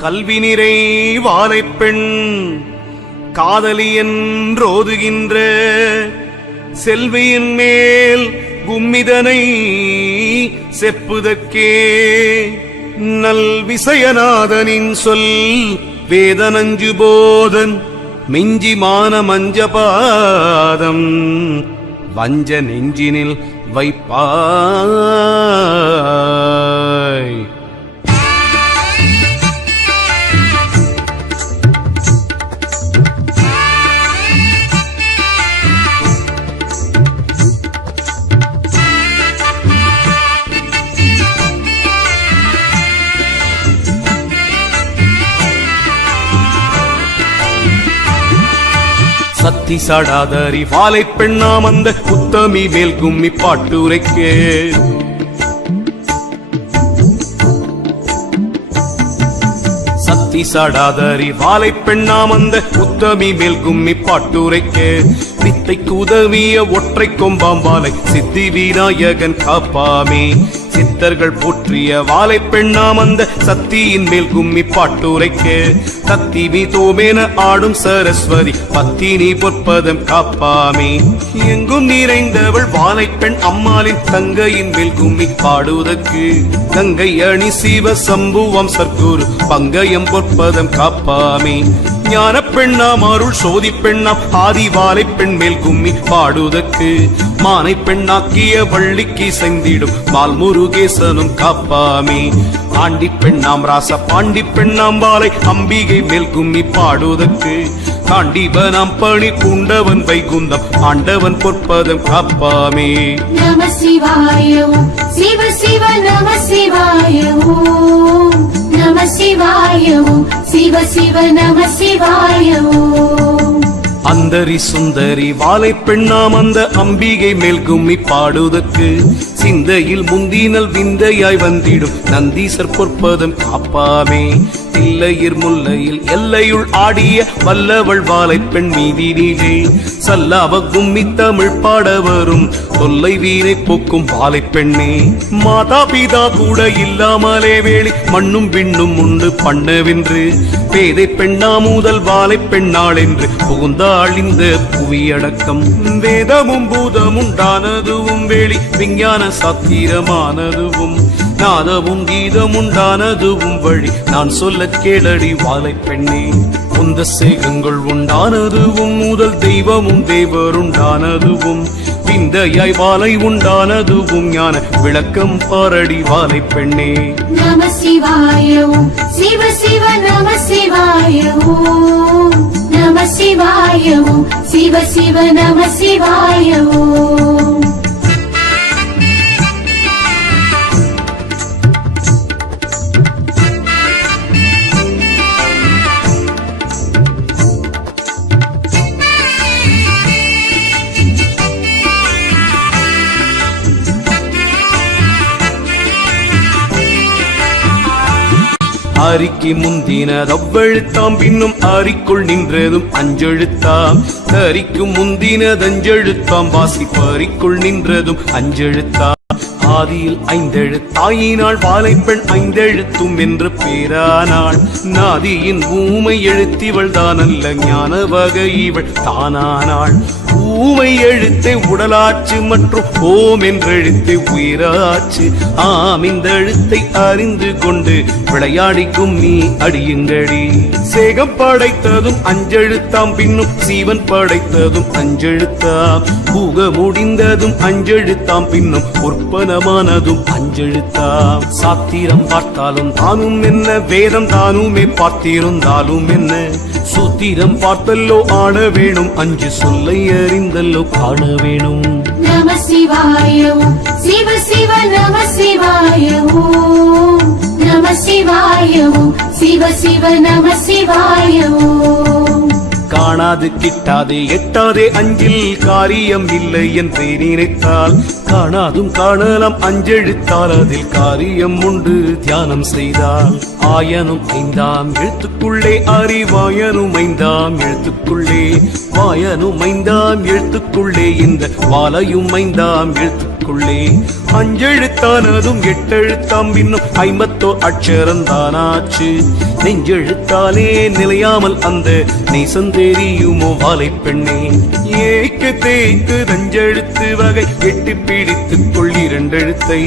கல்வி நிறை வாழைப்பெண் காதலி என்றோதுகின்ற செல்வியின் மேல் கும்மிதனை செப்புதற்கே நல் விசயநாதனின் சொல் வேதனஞ்சு போதன் மிஞ்சி மான மஞ்சபாதம் வஞ்ச நெஞ்சினில் வைப்பாய். சத்தி சடாதரி வாழை பெண்ணாம் அந்த உத்தமி மேல் கும்மி பாட்டுரைக்கே சத்தி சடாதரி வாழை பெண்ணாம் அந்த உத்தமி மேல் கும்மி பாட்டுரைக்கே வித்தைக்கு உதவிய ஒற்றை கொம்பாம்பாலை சித்தி விநாயகன் காப்பாமே சித்தர்கள் போற்றிய வாழை பெண்ணாம் அந்த சத்தியின் மேல் கும்மி பாட்டுரைக்கு கத்தி மீதோமேன ஆடும் சரஸ்வதி பத்தினி பொற்பதம் காப்பாமே எங்கும் நிறைந்தவள் வாழை பெண் அம்மாளின் தங்கையின் மேல் கும்மி பாடுவதற்கு கங்கை அணி சிவ சம்புவம் சர்க்குரு பங்கயம் பொற்பதம் காப்பாமே ஞான பெண்ணாம் அருள் சோதி பெண்ணாம் ஆதி வாழை பெண் மேல் கும்மி பாடுவதற்கு மானை பெண்ணாக்கிய வள்ளிக்கு செந்திடும் மால் முருகேசனும் காப்பாமே ஆண்டி பெண்ணாம் ராச பாண்டி பெண்ணாம் வாழை அம்பிகை மேல் கும்மி பாடுவதற்கு காண்டிபனாம் பணி பூண்டவன் வைகுந்தம் ஆண்டவன் பொற்பதம் காப்பாமே. நம சிவாய சிவ சிவ நம சிவாய நம சிவாய சிவ சிவ நம சிவாய. அந்தரி சுந்தரி வாழை பெண்ணாம் அந்த அம்பிகை மேல் கும்மி பாடுவதற்கு சிந்தையில் முந்தினல் விந்தையாய் வந்திடும் நந்தீசர் பொற்பதம் காப்பாமே தில்லையிர் முல்லையில் எல்லையுள் ஆடிய வல்லவள் வாழை பெண் மீதி நீரே சல்லாவ கும்மி தமிழ் பாட வரும் தொல்லை வீரை போக்கும் வாழை பெண்ணே மாதா பிதா கூட இல்லாமலே வேளி மண்ணும் விண்ணும் உண்டு பண்ணவென்று பேதை பெண்ணா முதல் வாழை பெண்ணாள் என்று புகுந்தாள் இந்த புவியடக்கம் வேதமும் பூதமும் உண்டானதுவும் வேளி விஞ்ஞான சாத்திரமானதுவும் நாதமும் கீதம் உண்டானதுவும் வழி நான் சொல்ல கேளடி வாழை பெண்ணே உந்த சேகங்கள் உண்டானதுவும் முதல் தெய்வமும் தேவருண்டானதுவும் விந்தையாய் வாழை உண்டானதுவும் ஞான விளக்கம் பாரடி வாழை பெண்ணே. நம சிவாய சிவ சிவ நம சிவாய நம சிவாய சிவ சிவ நம சிவாய. அரிக்கு முந்தினது அவ்வெழுத்தாம் பின்னும் அரிக்குள் நின்றதும் அஞ்செழுத்தாம் அரிக்கு முந்தினது அஞ்செழுத்தாம் வாசிப்பரிக்குள் நின்றதும் அஞ்செழுத்தாம் ஆதியில் ஐந்தெழுத்தாயினாள் வாழை பெண் ஐந்தெழுத்தும் என்று பேரானாள் நாதியின் ஊமை எழுத்திவள் தானல்ல ஞான வகை இவள் தானானாள் ஊமை எழுத்தை உடலாச்சு மற்றும் ஓம் என்றெழுத்தை உயிராச்சு ஆம் இந்த எழுத்தை அறிந்து கொண்டு விளையாடி கும்மி அடியுங்கடி சேகம் படைத்ததும் அஞ்செழுத்தாம் பின்னும் சீவன் படைத்ததும் அஞ்செழுத்தாம் பூக முடிந்ததும் அஞ்செழுத்தாம் பின்னும் உற்பனமானதும் அஞ்செழுத்தாம் சாத்திரம் பார்த்தாலும் தானும் என்ன வேதம் தானுமே பார்த்திருந்தாலும் என்ன சூத்திரம் பார்த்தல்லோ ஆட வேணும் அஞ்சு சொல்லை அறிந்தல்லோ காண வேணும். நம சிவாய சிவ சிவ நம சிவாய நம சிவாய சிவ சிவ நம சிவாய. காணாது கிட்டாதே எட்டாதே அஞ்சில் காரியம் இல்லை என்றே நினைத்தால் காணாதும் காணலாம் அஞ்செழுத்தால் அதில் காரியம் உண்டு தியானம் செய்தால் ஆயனும் ஐந்தாம் எழுத்துக்குள்ளே அறிவாயனும் ஐந்தாம் எழுத்துக்குள்ளே வாயனும் ஐந்தாம் எழுத்துக்குள்ளே இந்த வாலையும் ஐந்தாம் எழுத்துக்குள்ளே அஞ்செழுத்தானதும் எட்டெழுத்தாம் இன்னும் 50 அட்சரந்தானாச்சு நெஞ்செழுத்தாலே நிலையாமல் அந்த நேசம் தெரியுமோ வாலை பெண்ணே ஏக்கு தேய்க்கு நஞ்செழுத்து வகை எட்டு பிடித்துக் கொள் 2 எழுத்தை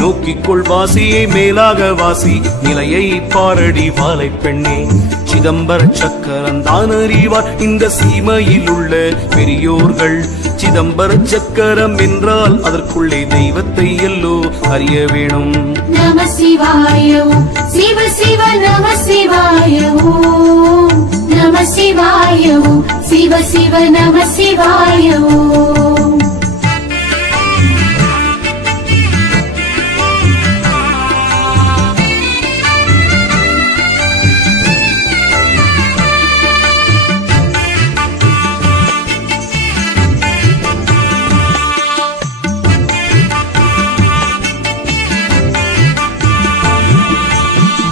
நோக்கிக்கொள் வாசியை மேலாக வாசி நிலையை பாரடி வாலை பெண்ணே சிதம்பர சக்கரம் தான் அறிவார் இந்த சீமையில் உள்ள பெரியோர்கள் சிதம்பர சக்கரம் என்றால் அதற்குள்ளே தெய்வத்தை எல்லோ அறிய வேணும் நம சிவாய ஓம் சிவ சிவ நம சிவாய ஓம் நம சிவாய ஓம் சிவ சிவ நம சிவாய ஓம்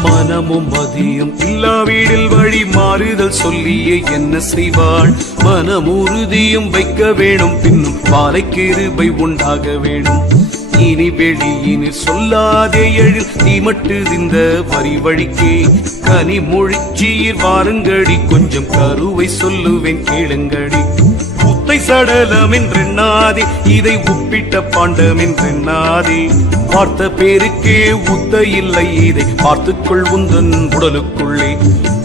மனமும் மதியும் இல்லா வீடில் வழி மாறுதல் சொல்லியே என்ன செய்வாள் மனமுறுதியும் வைக்க வேணும் பின்னும் பாலை கிருபை உண்டாக வேணும் இனி வெளியினில் சொல்லாதே எழில் நீ மட்டு இந்த வரி வழிக்கே கனி மொழிச்சீர் வாருங்கடி கொஞ்சம் கருவை சொல்லுவேன் கேளுங்கடி உத்தை சடலம் என்றெண்ணாதே இதை உப்பிட்ட பாண்டம் என்றெண்ணாதே பார்த்த பேருக்கே உத்த இல்லை இதை பார்த்துக்கொள் உந்தன் உடலுக்குள்ளே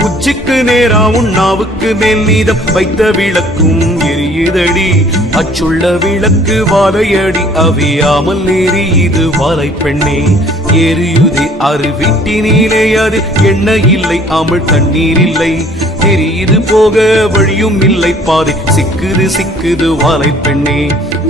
உச்சிக்கு நேரா உண்ணாவுக்கு மேல் நீதம் வைத்த விளக்கும் எரியுதடி அச்சுள்ள விளக்கு வாழையடி அவியாமல் ஏறி இது வாழை பெண்ணே எரியுதே அருவிட்டினிலே அது எண்ணெய் இல்லை அமிழ் தண்ணீர் இல்லை தெரியுது போக வழியும் இல்லை பாதை சிக்குது சிக்குது வாழை பெண்ணே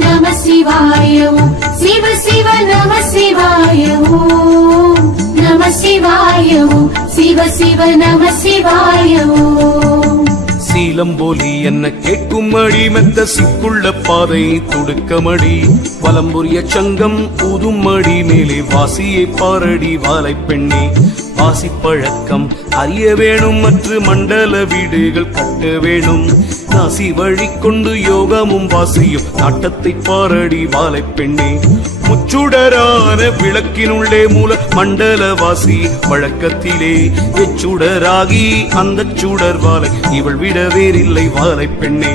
நம சிவாய ஓம் சிவ சிவ நம சிவாய ஓம் நம சிவாய ஓம் சிவ சிவ நம சிவாய ஓம் சீலம்போலி என்ன கேட்கும் அடி மெத்த சிக்குள்ள பாதை துடுக்கமடி வலம்புரிய சங்கம் ஊதும் அடி மேலே வாசியை பாரடி வாழை பெண்ணே வாசி பழக்கம் அறிய வேணும் மற்ற மண்டல வீடுகள் கட்ட வேணும் நாசி வழி கொண்டு யோகமும் வாசியும் நாட்டத்தை பாரடி வாழை பெண்ணே முச்சுடரான விளக்கினுள்ளே மூல மண்டல வாசி வழக்கத்திலே எச்சுடராகி அந்த சுடர் வாழை இவள் விட வேறில்லை வாழை பெண்ணே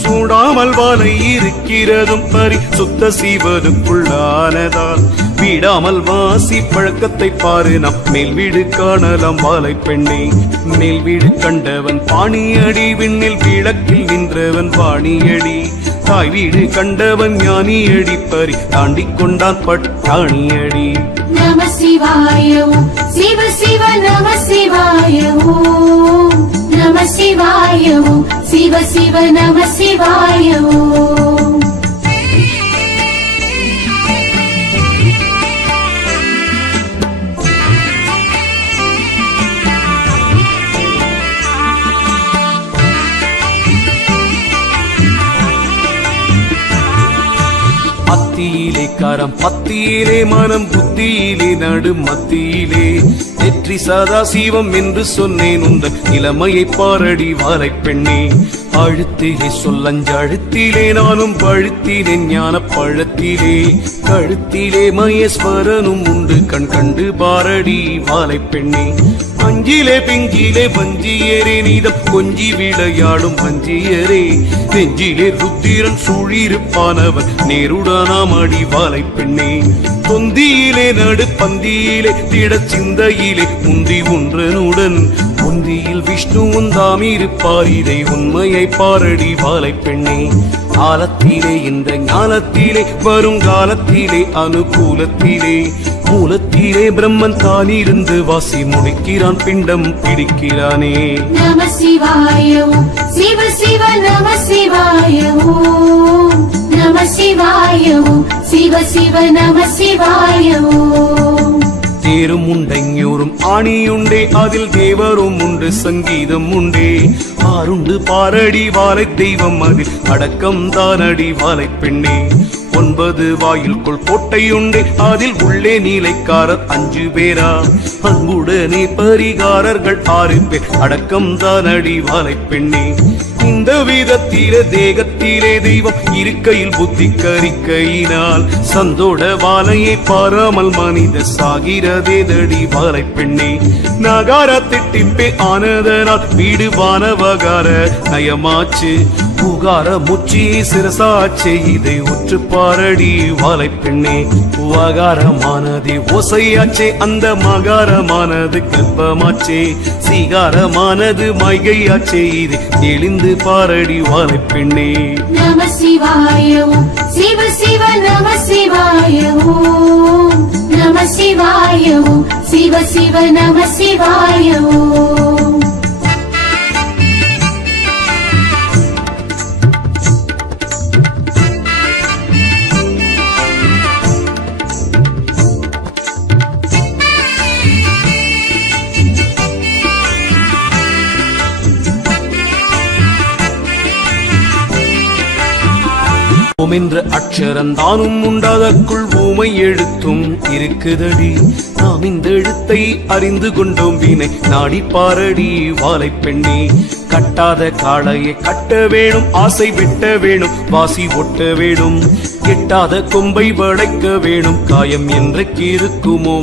சூடாமல் வாழை இருக்கிறதும் பரி சுத்த சீவனுக்குள்ளானதால் வீடாமல் வாசி பழக்கத்தை பாரு நம் மேல் வீடு காணலாம் வாழை பெண்ணே மேல் வீடு கண்டவன் பாணியடி விண்ணில் விளக்கில் நின்றவன் வாணியடி தாய் வீடு கண்டவன் ஞானியடி பறி தாண்டிக் கொண்டான் பட்டாணியடி நம சிவாய ஓம் சிவ சிவ நம சிவாய ஓம் நம சிவாய ஓம் சிவ சிவ நம சிவாய ஓம் அத்தியிலே கரம் பத்தியிலே மனம் புத்தியிலே நடு மத்தியிலே நெற்றி சதா சிவம் என்று சொன்னேன் உந்தன் இளமையை பாரடி வாழை பெண்ணே அழுத்திலே சொல்லஞ்சழுத்திலே நானும் பழுத்தினேன் ஞான பழத்திலே கழுத்திலே மகேஸ்வரனும் உண்டு கண் கண்டு பாரடி வாழை பெண்ணே அஞ்சிலே பிஞ்சிலே வஞ்சியரே நீதம் கொஞ்சி விளையாடும் வஞ்சியரே நெஞ்சிலே ருத்திரன் சூழிருப்பானவன் நேருடானாம் அடி வாழை பெண்ணே தொந்தியிலே நடு பந்தியிலே திட சிந்தையிலே முந்தி ஒன்றனுடன் முந்தியில் விஷ்ணுவும் தாம் இருப்பார் இதை உண்மையை பாரடி வாழை பெண்ணே காலத்திலே இந்த ஞானத்திலே வருங்காலத்திலே அனுகூலத்திலே மூலத்திலே பிரம்மன் தான் இருந்து வாசி முடிக்கிறான் பிண்டம் பிடிக்கிறானே நம சிவாய ஓம் சிவ சிவ நம சிவாய ஓம் நம சிவாய ஓம் சிவ சிவ நம சிவாய ஓம் தேரும் உண்டைஞூரும் பாணியுண்டே அதில் தேவரும் உண்டு சங்கீதம் உண்டே ஆருண்டு பாரடி வாழை தெய்வம் அதில் அடக்கம் தானடி வாழை பெண்ணே 9 வாயில்குள் கோட்டையுண்டு அதில் உள்ளே நீலைக்காரர் 5 பேரா அன்புடனே பரிகாரர்கள் 6 பேர் அடக்கம் தானடி வாழை பெண்ணே இந்த விதத்திலே தேகத்திலே தெய்வம் இருக்கையில் புத்தி கரிக்கையினால் சந்தோட வாழையை பாராமல் மனித சாகிறதே தடி வாழை பெண்ணே நகார திட்டிப்பே ஆனதனால் வீடு வானவகார நயமாச்சு புகார முச்சி சிரசாச்சே இதை உற்று பாரடி வாழை பெண்ணே வகாரமானதே ஓசையாச்சே அந்த மகாரமானது கல்பமாச்சே சீகாரமானது மைகையாச்சே இது தெளிந்து பாரடி வாழை பெண்ணே நம சிவாய ஓம் சிவ சிவ நம சிவாய ஓம் நம சிவாய ஓம் சிவ சிவ நம சிவாய ஓம் ஓம் என்ற அக்ஷரந்தானும் உண்டாதற்குள் ஊமை எழுத்தும் இருக்குதடி நாம் இந்த எழுத்தை அறிந்து கொண்டோம் வீணை நாடி பாரடி வாழை பெண்ணே கட்டாத காளையை கட்ட வேணும் ஆசை வெட்ட வேணும் வாசி ஒட்ட வேணும் கெட்டாத கொம்பை வளைக்க வேணும் காயம் என்றைக்கு இருக்குமோ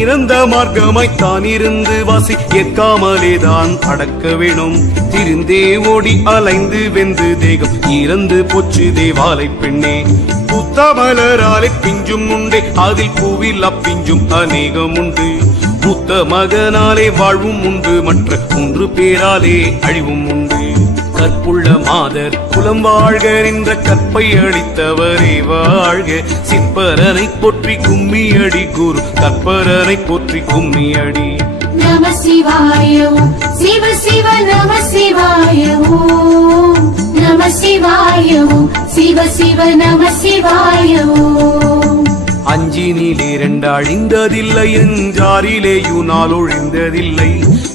இறந்த மார்க்கமாய்த்தான் இருந்து வாசி ஏற்காமலேதான் அடக்க வேணும் திருந்தே ஓடி அலைந்து வெந்து தேகம் இறந்து போச்சு தேவாலை பெண்ணே புத்தமலராலை பிஞ்சும் உண்டே அதில் பூவில் அப்பிஞ்சும் அநேகம் உண்டு புத்த மகனாலே வாழ்வும் உண்டு மற்ற 3 பேராலே அழிவும் உண்டு கற்புள்ள மாதர் குலம் வாழ்க என்ற கற்பை அளித்தவரே வாழ்க சிற்பரனை போற்றி கும்மியடி குரு கற்பரனை போற்றி கும்மியடி நம சிவாய ஓம் சிவ சிவ நம சிவாய ஓம் நம சிவாய ஓம் சிவ சிவ நம சிவாய ஓம் அஞ்சினிலே 2 அழிந்ததில்லை என்றாரிலேயும் நாள் ஒழிந்ததில்லை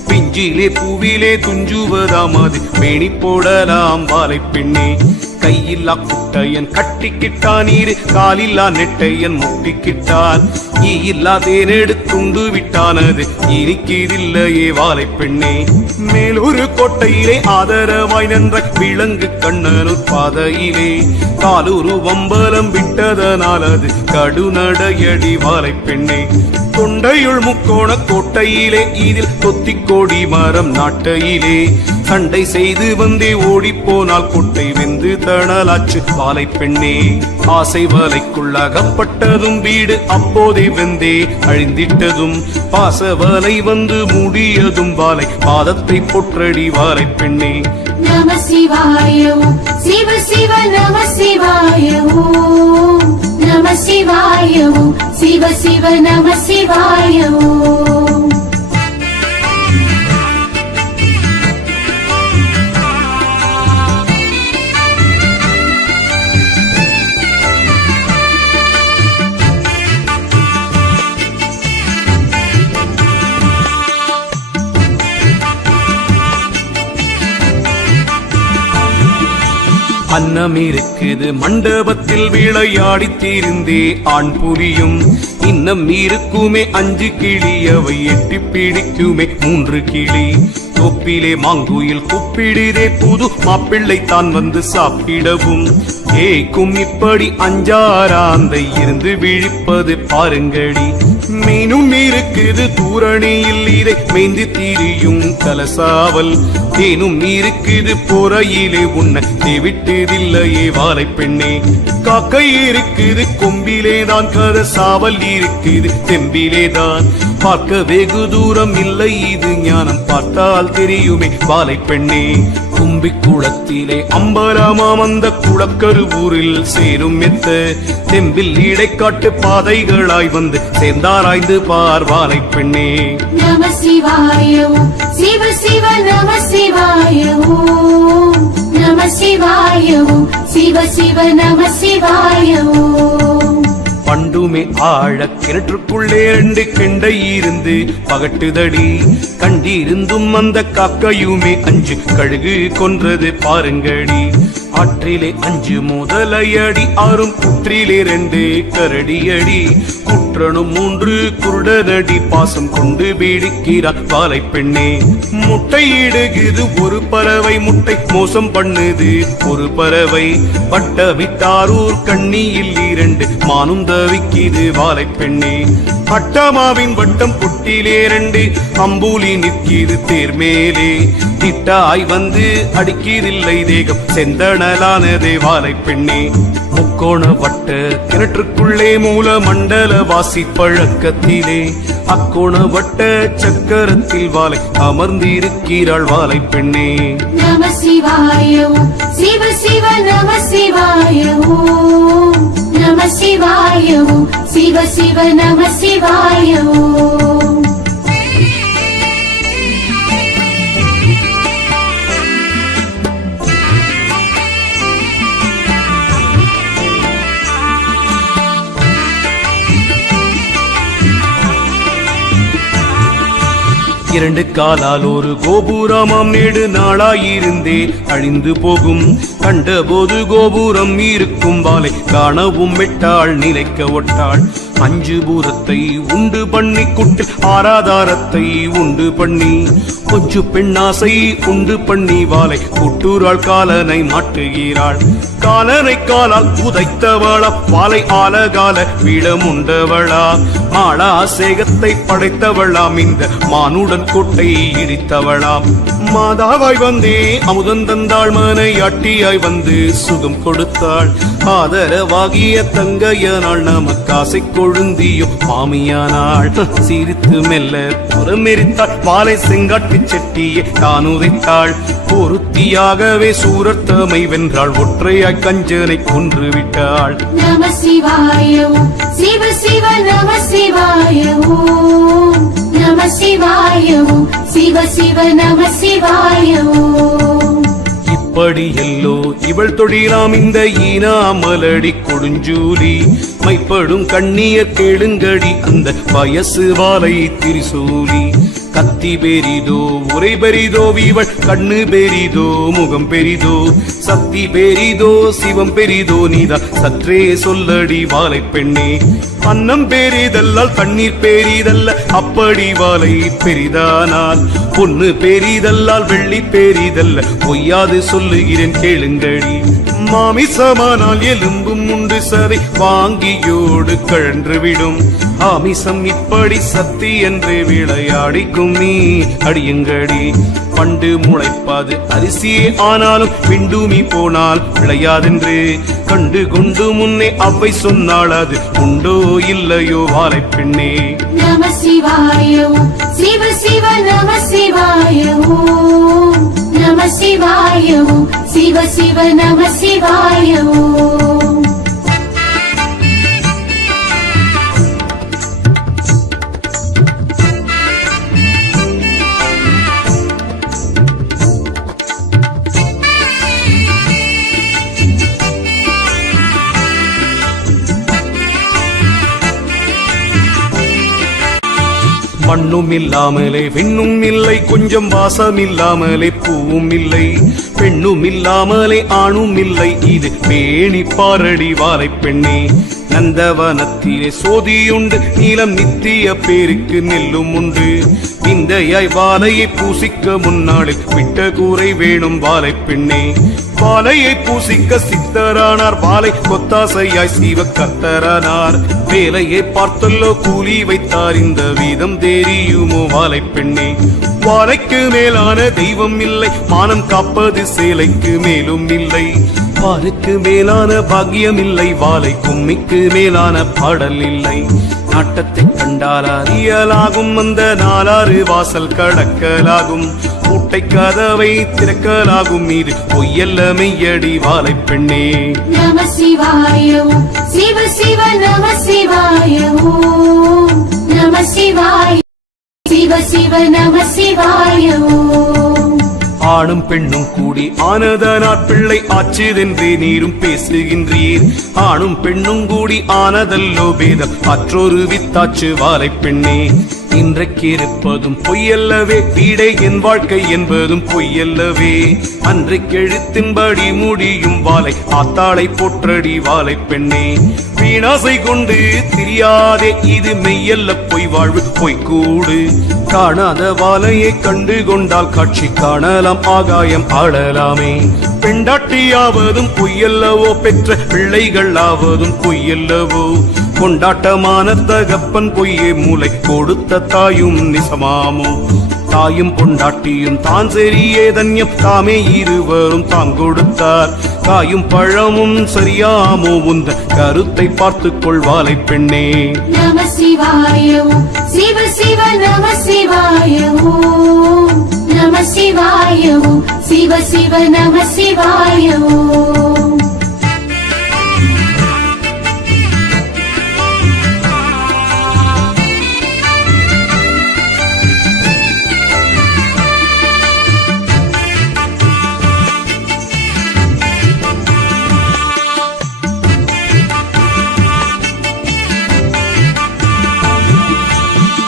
பிஞ்சிலே பூவிலே துஞ்சுவதாம் அது மேனி போடலாம் வாழை பெண்ணே கையில்லா குட்டையன் கட்டிக்கிட்டான் நீர் காலில்லா நெட்டையன் முட்டிக்கிட்டான் ஈயில்லா தேனெடுத்துண்டு விட்டானது இனிக்கிதில்லையே வாழை பெண்ணே மேலொரு கோட்டையிலே ஆதரவாய் நின்ற விலங்கு கண்ணனூர் பாதையிலே காலூரு வம்பலம் விட்டதனால் அது கடுநடையடி வாழை பெண்ணே தொண்டையுள் முக்கோண கோட்டையிலே இதில் கொத்திக்கோடி மரம் நாட்டையிலே சண்டை செய்து வந்தே ஓடிப்போனால் கொட்டை வெந்து தணலாச்சு வாழை பெண்ணே ஆசை வலைக்குள் அகப்பட்டதும் வீடு அப்போதே வெந்தே அழிந்திட்டதும் பாச வலை வந்து மூடியதும் வாழை பாதத்தை பொற்றடி வாழை பெண்ணே நம சிவாய ஓம் சிவ சிவ நம சிவாய ஓம் நம சிவாய ஓம் சிவ சிவ நம சிவாய ஓம் அன்னம் இருக்குது மண்டபத்தில் விளையாடி தீர்ந்தே ஆண் புலியும் இன்னம் இருக்குமே 5 கிளி அவை எட்டி பிடிக்குமே 3 கிளி தொப்பிலே மாங்குயில் கூப்பிடுதே புது மாப்பிள்ளை தான் வந்து சாப்பிடவும் ஏக்கும் இப்படி 5-6 ஆந்தை இருந்து விழிப்பது பாருங்கடி மீனும் இருக்குது தூரணியில் இதை மேய்ந்து தீரியும் கலசாவல் தேனும் இருக்குது பொறையிலே உன்னை தேவிட்டதில்லையே வாழை பெண்ணே காக்கை இருக்குது கொம்பிலே தான் கதசாவல் இருக்குது தெம்பிலே தான் பார்க்க வெகு தூரம் இல்லை இது ஞானம் பார்த்தால் தெரியுமே வாழை பெண்ணே கும்பி குளத்திலே அம்பலமாம் அந்த குளக்கருவூரில் சேரும் மெத்த தெம்பில் இடைக்காட்டு பாதைகளாய் வந்து சேர்ந்தாராய்ந்து பார் வாழை பெண்ணே நம சிவாய ஓம் சிவ சிவ நம சிவாய ஓம் நம சிவாய ஓம் சிவ சிவ நம சிவாய ஓம் பண்டுமே ஆழ கிணற்றுக்குள்ளே 2 கெண்டை இருந்து பகட்டுதடி. கண்டிருந்தும் அந்த காக்கையுமே 5 கழுகு கொன்றது பாருங்கடி. ஆற்றிலே 5 முதலையடி, 6 புற்றிலே 2 கரடியடி. குற்றனும் 3 குருடனடி, பாசம் கொண்டு பீடிக்கிறார் வாலை பெண்ணே. முட்டையிடுகிறது ஒரு பறவை, முட்டை மோசம் பண்ணுது ஒரு பறவை. பட்டமிட்டாரூர் கண்ணியில் 2 மானும் தவிக்கிது வாலை பெண்ணே. அட்டமாவின் வட்டம் புட்டிலே 2 அம்பூலி நிற்கிது தேர்மேலே. திட்டாய் வந்து அடிக்கிறதில்லை தேகம் செந்தணலானதே வாலை பெண்ணே. முக்கோண வட்ட கிணற்றுக்குள்ளே மூல மண்டல வாசி பழக்கத்திலே. அக்கோண வட்ட சக்கரத்தில் வாலை அமர்ந்திருக்கிறாள் வாலை பெண்ணே. நம சிவாய ஓம் சிவ சிவ நம சிவாய ஓம். நம சிவாய ஓம் சிவ சிவ நம சிவாய ஓம். இரண்டு காலால் ஒரு கோபுரமாம் நெடு நாளாயிருந்தே அழிந்து போகும். கண்டபோது கோபுரம் இருக்கும் வாலை காணவும் விட்டாள் நிலைக்க ஒட்டாள். 5 பூரத்தை உண்டு பண்ணி குட்டில் ஆராதாரத்தை உண்டு பண்ணி. கொஞ்சு பெண்ணாசை உண்டு பண்ணி வாலை குட்டூராள் காலனை மாட்டுகிறாள். காலனை காலால் உதைத்தவளா வாலை ஆலகால வீடமுண்டவளா. மாளா சேகத்தை படைத்தவளாம் இந்த மானுடன் கோட்டை இடித்தவளாம். மாதாவாய் வந்தே அமுதன் தந்தாள், மனையாட்டியாய் வந்து சுகம் கொடுத்தாள். ஆதரவாகிய தங்கையனாள் நமக்காசை கொழுந்தியோ மாமியானாள். சிரித்து மெல்ல புறமெரித்தாள் வாலை செங்காட்டு செட்டியை தான் உதைத்தாள். பொருத்தியாகவே சூரத்தமை வென்றாள், ஒற்றையாய் கஞ்சனை கொன்று விட்டாள். நம சிவாய ஓம் சிவ சிவ நம சிவாய ஓம். நம சிவாய ஓம் சிவ சிவ நம சிவாய ஓம். இப்படி எல்லோ இவள் தொழிலாம் இந்த ஈனாமலடி கொடுஞ்சூலி. மைப்படும் கண்ணியர் கேளுங்கடி அந்த வயசு வாலை திரிசூலி. கத்தி பெரிதோ உரை பெரிதோ இவள் கண்ணு பெரிதோ முகம் பெரிதோ. சக்தி பெரிதோ சிவம் பெரிதோ நீதா சற்றே சொல்லடி வாலை பெண்ணே. அன்னம் பெரிதல்லால் தண்ணீர் பெரிதல்ல அப்படி வாலை பெரிதானால். பொண்ணு பெரிதல்லால் வெள்ளி பெரிதல்ல பொய்யாது சொல்லுகிறேன் கேளுங்கடி. மாமிசமானால் எலும்பும் உண்டு சதை வாங்கியோடு கழன்று விடும். ஆமிசம் இப்படி சக்தி என்று விளையாடிக்கும் நீ அடியுங்கடி. பண்டு முளைப்பாது அரிசியே ஆனாலும் பிண்டுமி போனால் விளையாதென்று கண்டு கொண்டு முன்னே அவ்வை சொன்னாள், அது உண்டோ இல்லையோ வாலை பெண்ணே. நம சிவாய ஓம் சிவ சிவ நம சிவாய ஓம். நம சிவாய ஓம் சிவ சிவ நம சிவாய ஓம். மண்ணும் இல்லாமலே விண்ணும் இல்லை, கொஞ்சம் வாசம் இல்லாமலே பூவும் இல்லை. பெண்ணும் இல்லாமலே ஆணும் இல்லை, இது பேணி பாரடி வாலை பெண்ணே. நந்தவனத்திலே சோதியுண்டு, நீலம் நித்திய பேருக்கு நெல்லும் உண்டு. விந்தையாய் வாலையை பூசிக்க முன்னாளில் விட்ட கூரை வேணும் வாலை பெண்ணே. வாலையை பூசிக்க சித்தரானார், வாலை கொத்தாசையாய் சீவ கர்த்தரானார். வேலையை பார்த்தல்லோ கூலி வைத்தார், இந்த வீதம் தெரியுமோ வாலை பெண்ணே. வாலைக்கு மேலான தெய்வம் இல்லை, மானம் காப்பது சேலைக்கு மேலும் இல்லை. பாருக்கு மேலான பாக்கியம் இல்லை, வாலை கும்மிக்கு மேலான பாடல் இல்லை. நாட்டத்தை கண்டால் அறியலாகும், அந்த 4 வாசல் கடக்கலாகும். பூட்டை கதவை திறக்கலாகும், இது பொய்யல்ல மெய்யடி வாலை பெண்ணே. நம சிவாய ஓம் சிவ சிவ நம சிவாய ஓம். நம சிவாய சிவ சிவ நம சிவாய ஓம். ஆணும் பெண்ணும் கூடி ஆனதனாற் பிள்ளை ஆச்சுதென்றே நீரும் பேசுகின்றீர். ஆணும் பெண்ணும் கூடி ஆனதல்லோ பேதம் மற்றொரு வித்தாச்சு வாலை பெண்ணே. இன்றைக்கு இருப்பதும் பொய்யல்லவே, வீடே என் வாழ்க்கை என்பதும் பொய்யல்லவே. அன்றைக்கு எழுத்தின்படி முடியும் வாலை ஆத்தாளை போற்றடி வாலை பெண்ணே. வீணாசை கொண்டு திரியாதே, இது மெய்யல்ல பொய் வாழ்வு பொய்க்கூடு. காணாத வாலையை கண்டு கொண்டால் காட்சி காணலாம், ஆகாயம் ஆடலாமே. பெண்டாட்டியாவதும் பொய்யல்லவோ, பெற்ற பிள்ளைகள் ஆவதும் பொய்யல்லவோ. கொண்டாட்டமான தகப்பன் பொய்யே, மூளை கொடுத்த தாயும் நிசமாமோ. தாயும் பொண்டாட்டியும் தான் சரியே தன்யம், தாமே இருவரும் தாம் கொடுத்தார். காயும் பழமும் சரியாமோ, உந்த கருத்தை பார்த்துக் கொள்வாலை பெண்ணே. நம சிவாய ஓம் சிவ சிவ நம சிவாய ஓம் நம சிவாய ஓம் சிவ சிவ நம சிவாய ஓம்.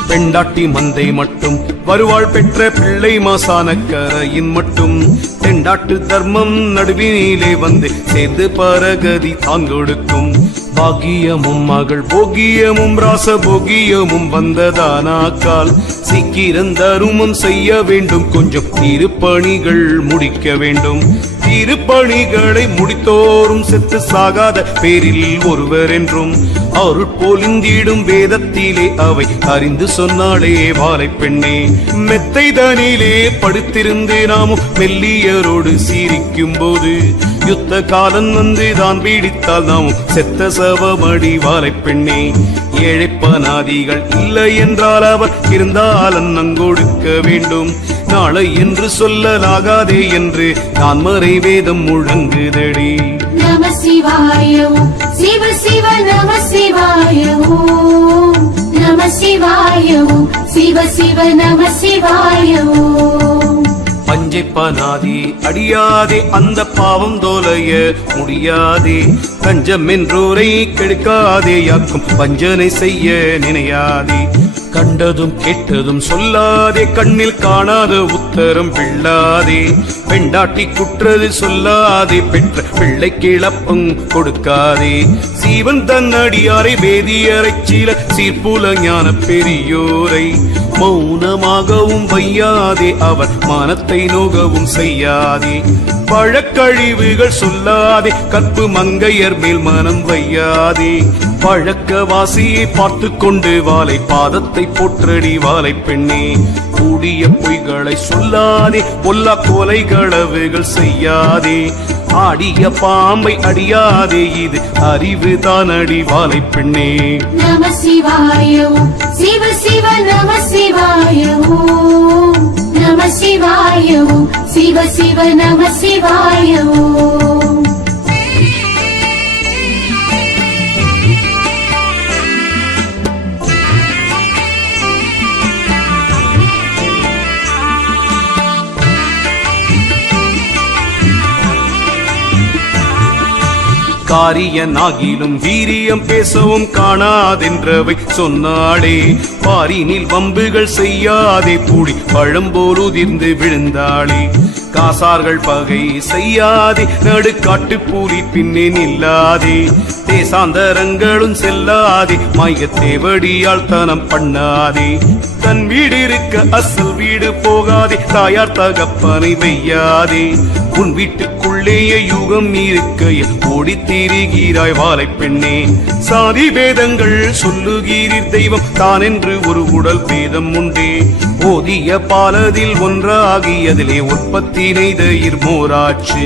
பெண்டாட்டி மந்தை மட்டும் வருவாள், பெற்ற பிள்ளை மாசான கரையின் மட்டும். தெண்டாட்டு தர்மம் நடுவினிலே வந்து சேர்ந்து பரகதி தாங்கொடுக்கும். பாகியமும் மகள் போகியமும் ராச போகியமும் வந்ததானாக்கால் சீக்கிரம் தருமம் செய்ய வேண்டும், கொஞ்சம் திருப்பணிகள் முடிக்க வேண்டும். திருப்பணிகளை முடித்தோறும் செத்து சாகாத பேரில் ஒருவர் என்றும் அருட்போலிந்திடும் வேதத்திலே அவை அறிந்து சொன்னாளே வாலை பெண்ணே. மெத்தைதனிலே படுத்திருந்து நாமும் மெல்லியரோடு சீரிக்கும் போது யுத்த காலம் வந்து தான் பீடித்தால் நாமும் செத்த சவமடி வாலை பெண்ணே. ஏழைப்பனாதிகள் இல்லை என்றால் அவர் இருந்தால் அன்னங்கொடுக்க வேண்டும். நாளை என்று சொல்லலாகாதே என்று நான் மறை வேதம் முழங்குதடி. நம சிவாய ஓம் சிவ சிவ நம சிவாய ஓம் நம சிவாய ஓம் சிவ சிவ நம சிவாய ஓம். பஞ்சைப்பனாதி அடியாதே, அந்த பாவம் தோலைய முடியாதே. கஞ்சம் என்றோரை கெடுக்காதே, யாக்கும் வஞ்சனை செய்ய நினையாதே. கண்டதும் கேட்டதும் சொல்லாதே, கண்ணில் காணாத உத்தரம் பிள்ளாதே. பெண்டாட்டி குற்றது சொல்லாதே, பெற்ற பிள்ளை கிளப்பம் கொடுக்காதே. சீவன் தன் அடியாரை வேதியரை சீல சீர்புல ஞான பெரியோரை மௌனமாகவும் வையாதே, அவர் மானத்தை நோகவும் செய்யாதே. பழக்கழிவுகள் சொல்லாதே, கற்பு மங்கையர் மேல் மனம் வையாதே. பழக்க வாசியை பார்த்து கொண்டு வாலை பாதத்தை போற்றடி வாலை பெண்ணே. கூடிய பொய்களை சொல்லாதே, பொல்லா கொலை களவுகள் செய்யாதே. ஆடிய பாம்பை அடியாதே, இது அறிவு தான் அடி வாலை பெண்ணே. நம சிவாய ஓம் சிவ சிவ நம சிவாய ஓம் நம சிவாய ஓம் சிவ சிவ நம சிவாய ஓம். காரியனாகிலும் வீரியம் பேசவும் காணாதென்றவை சொன்னாடே. பாரினில் வம்புகள் செய்யாதே, பூடி பழம்போல் உதிர்ந்து விழுந்தாளே. காசார்கள் பகை செய்யாதே, நடுக்காட்டு பூரி பின்னே நில்லாதே. தேசாந்தரங்களும் செல்லாதே, மாயத்தேவடியால் தனம் பண்ணாதே. தன் வீடு இருக்க அசல் வீடு போகாதே, தாயார் தகப்பனை வையாதே. உன் வீட்டுக்குள்ளேயே யுகம் இருக்கையில் ஓடி திரிகிறாய் வாலை பெண்ணே. சாதி பேதங்கள் சொல்லுகிறீர், தெய்வம் தான் என்று ஒரு உடல் பேதம் உண்டே. ஓதிய பாலதில் ஒன்றாகியதிலே உற்பத்தி நெய்த இர்மோராச்சு.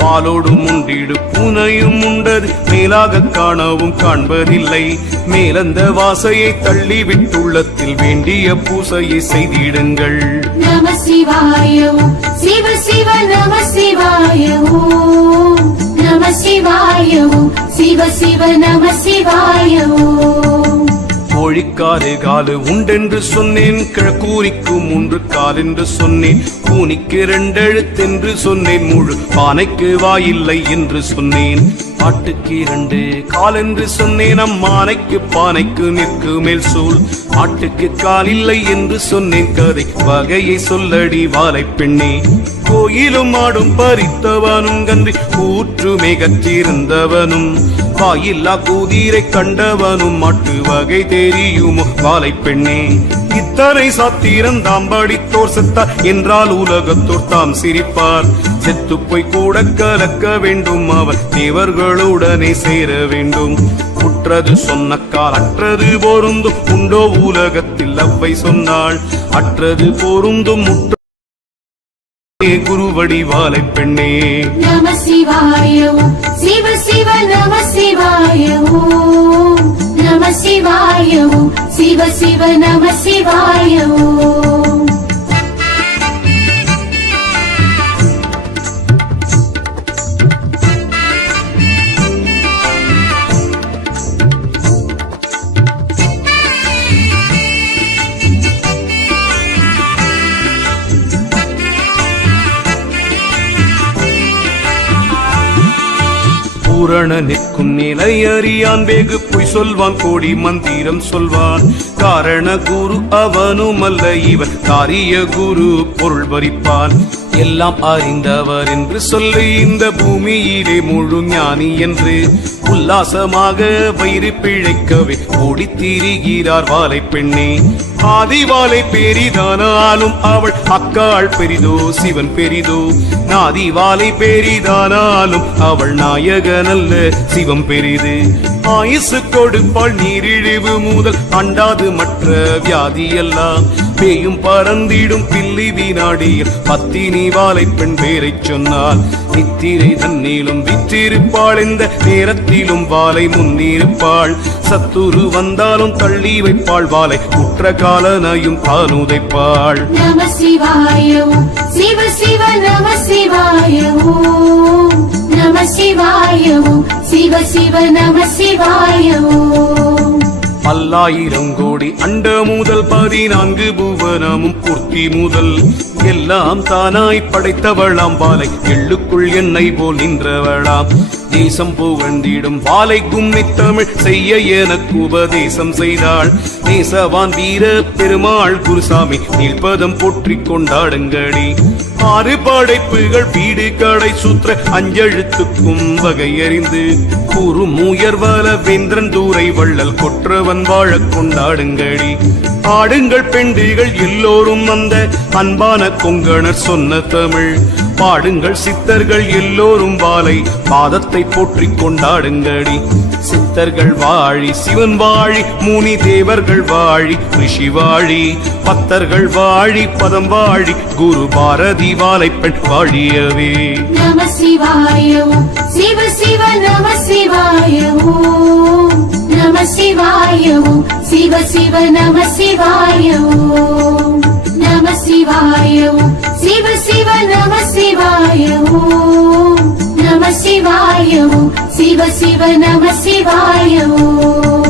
பாலோடும் உண்டிடு பூனையும் உண்டது, மேலாக காணவும் காண்பதில்லை. மேலந்த வாசையை தள்ளிவிட்டுள்ளத்தில் வேண்டிய பூசையை செய்திடுங்கள். நம சிவாய ஓம் சிவ சிவ நம சிவாய ஓம் நம சிவாய ஓம் சிவ சிவ நம சிவாய ஓம். கோழிக்காரு காலு உண்டென்று சொன்னேன், கிழக்கூனிக்கு 3 கால் என்று சொன்னேன், கூனிக்கு 2 எழுத்தென்று சொன்னேன், முழு பானைக்கு வாயில்லை என்று சொன்னேன். ஆட்டுக்கு 2 கால் என்று சொன்னேன், அம்மானைக்கு பானைக்கு நிற்கு மேல் சூழ், ஆட்டுக்கு கால் இல்லை என்று சொன்னேன், கதை வகையை சொல்லடி வாலை பெண்ணே. கோயிலும் ஆடும் பறித்தவனும் கன்றி ஊற்றுமே கற்றிருந்தவனும், வாயில்லா குதிரை கண்டவனும், மாட்டு வகை தெரியுமோ வாலை பெண்ணே. இத்தனை சாத்திரம் தாம் படித்தோர் செத்தார் என்றால் உலகத்தோர் தாம் சிரிப்பார். செத்து போய் கூட கலக்க வேண்டும், அவர் தேவர்களுடனே சேர வேண்டும். உற்றது சொன்னக்கால் அற்றது பொருந்தும் உண்டோ உலகத்தில் அவ்வை சொன்னாள். அற்றது பொருந்தும் குருவடி வாலை பெண்ணே. நம சிவாய ஓம் சிவ சிவ நம சிவாய ஓம் நம சிவாய ஓம் சிவ சிவ நம சிவாய ஓம். பூரண நிற்கும் நிலை அறியான், வெகு பொய் சொல்வான், கோடி மந்திரம் சொல்வான். காரண குரு அவனும் அல்ல இவன், காரிய குரு பொருள் பறிப்பான். எல்லாம் அறிந்தவர் என்று சொல்லி இந்த பூமியிலே முழு ஞானி என்று உல்லாசமாக வயிறு பிழைக்கவே ஓடித் திரிகிறார் வாலை பெண்ணே. ஆதிவாலை பெரிதானாலும் அவள் அக்காள் பெரிதோ சிவன் பெரிதோ, நாதிவாலை பெரிதானாலும் அவள் நாயகனல்ல சிவம் பெரிது. ஆயுசு கொடுப்பாள் நீரிழிவு முதல் அண்டாது மற்ற வியாதியெல்லாம், பேயும் பறந்திடும் பில்லி வினாடியில் பத்தினி வாலை பெண் பேரைச் சொன்னால். நித்திரை தன்னிலும் விற்றிருப்பாள், இந்த நேரத்திலும் வாலை முன்னிருப்பாள். சத்துரு வந்தாலும் தள்ளி வைப்பாள், வாலை உற்ற காலனையும் தானுதைப்பாள். நம சிவாய ஓம் சிவ சிவ நம சிவாய ஓம் நம சிவாய ஓம் சிவ சிவ நம சிவாய ஓம். 1000 கோடி அண்ட முதல் 14 புவனமும் பூர்த்தி முதல் எல்லாம் தானாய் படைத்தவளாம் வாலை, எள்ளுக்குள் எண்ணெய் போல் நின்றவளாம். தேசம் புகழ்ந்திடும் வாலை கும்மி தமிழ் செய்ய எனக்கு உபதேசம் செய்தாள். நேசவான் வீர பெருமாள் குருசாமி நீள்பதம் போற்றிக் கொண்டாடுங்கடி. 6 படைப்புகள் வீடு கடை சூத்திர அஞ்செழுத்துக்கும் வகையறிந்து, கூறும் உயர்வல வேந்திரன் தூரை வள்ளல் கொற்றவன் வாழக் கொண்டாடுங்கடி. ஆடுங்கள் பெண்டுகள் எல்லோரும் அந்த அன்பான கொங்கணர் சொன்ன தமிழ், பாடுங்கள் சித்தர்கள் எல்லோரும் வாலை பாதத்தை போற்றிக் கொண்டாடுங்கடி. சித்தர்கள் வாழி சிவன் வாழி, முனி தேவர்கள் வாழி ரிஷி வாழி, பக்தர்கள் வாழி பதம் வாழி, குரு பாரதி வாலை பெண் வாழியவே. நம சிவாய ஓம் சிவ சிவ நம சிவாய ஓம் நம சிவாய ஓம் சிவ சிவ நம சிவாய ஓம் நம சிவாய ஓம் சிவ சிவ நம சிவாய ஓம் நம சிவாய ஓம் சிவ சிவ நம சிவாய ஓம்.